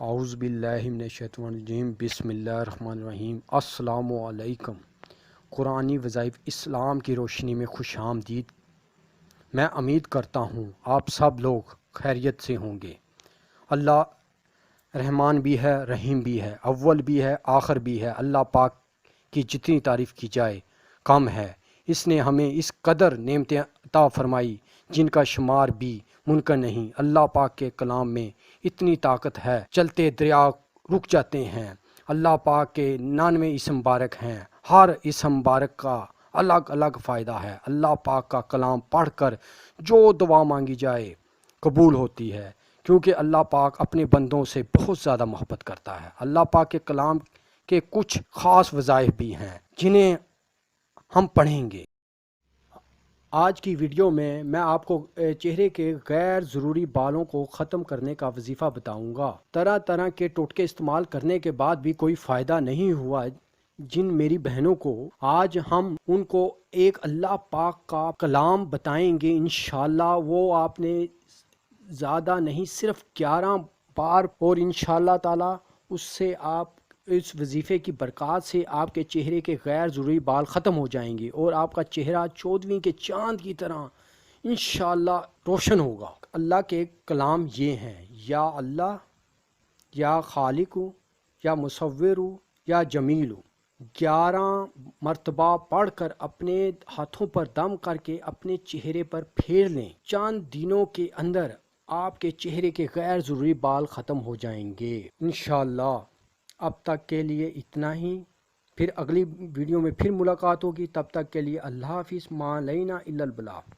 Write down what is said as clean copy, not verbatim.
औज़ुबिल्लाहिमिनश्शैतानिर्रजीम बिस्मिल्लाहिर्रहमानिर्रहीम अस्सलामु अलैकुम। कुरानी वज़ाइफ इस्लाम की रोशनी में खुशामदीद। मैं उम्मीद करता हूँ आप सब लोग खैरियत से होंगे। अल्लाह रहमान भी है, रहीम भी है, अव्वल भी है, आखिर भी है। अल्लाह पाक की जितनी तारीफ़ की जाए कम है। इसने हमें इस कदर नेमतें अता फरमाई जिनका शुमार भी मुमकिन नहीं। अल्लाह पाक के कलाम में इतनी ताकत है, चलते दरिया रुक जाते हैं। अल्लाह पाक के 99 इसम मुबारक हैं, हर इसम मुबारक का अलग अलग फ़ायदा है। अल्लाह पाक का कलाम पढ़कर जो दुआ मांगी जाए कबूल होती है, क्योंकि अल्लाह पाक अपने बंदों से बहुत ज़्यादा मोहब्बत करता है। अल्लाह पाक के कलाम के कुछ ख़ास वज़ाइफ भी हैं जिन्हें हम पढ़ेंगे। आज की वीडियो में मैं आपको चेहरे के गैर ज़रूरी बालों को ख़त्म करने का वजीफ़ा बताऊंगा। तरह तरह के टोटके इस्तेमाल करने के बाद भी कोई फ़ायदा नहीं हुआ जिन मेरी बहनों को, आज हम उनको एक अल्लाह पाक का कलाम बताएंगे। इंशाल्लाह वो आपने ज़्यादा नहीं सिर्फ 11 बार, और इंशाल्लाह ताला उससे आप इस वजीफ़े की बरकत से आपके चेहरे के गैर ज़रूरी बाल ख़त्म हो जाएंगे और आपका चेहरा 14वीं के चाँद की तरह इंशाल्लाह रोशन होगा। अल्लाह के कलाम ये हैं, या अल्लाह, या खालिकु, या मुसव्विरु, या जमीलु। 11 मरतबा पढ़कर अपने हाथों पर दम करके अपने चेहरे पर फेर लें। चंद दिनों के अंदर आपके चेहरे के गैर ज़रूरी बाल ख़त्म हो जाएंगे इंशाल्लाह। अब तक के लिए इतना ही, फिर अगली वीडियो में फिर मुलाकात होगी। तब तक के लिए अल्लाह हाफिज़। मा अलैना इल्लल बलाग।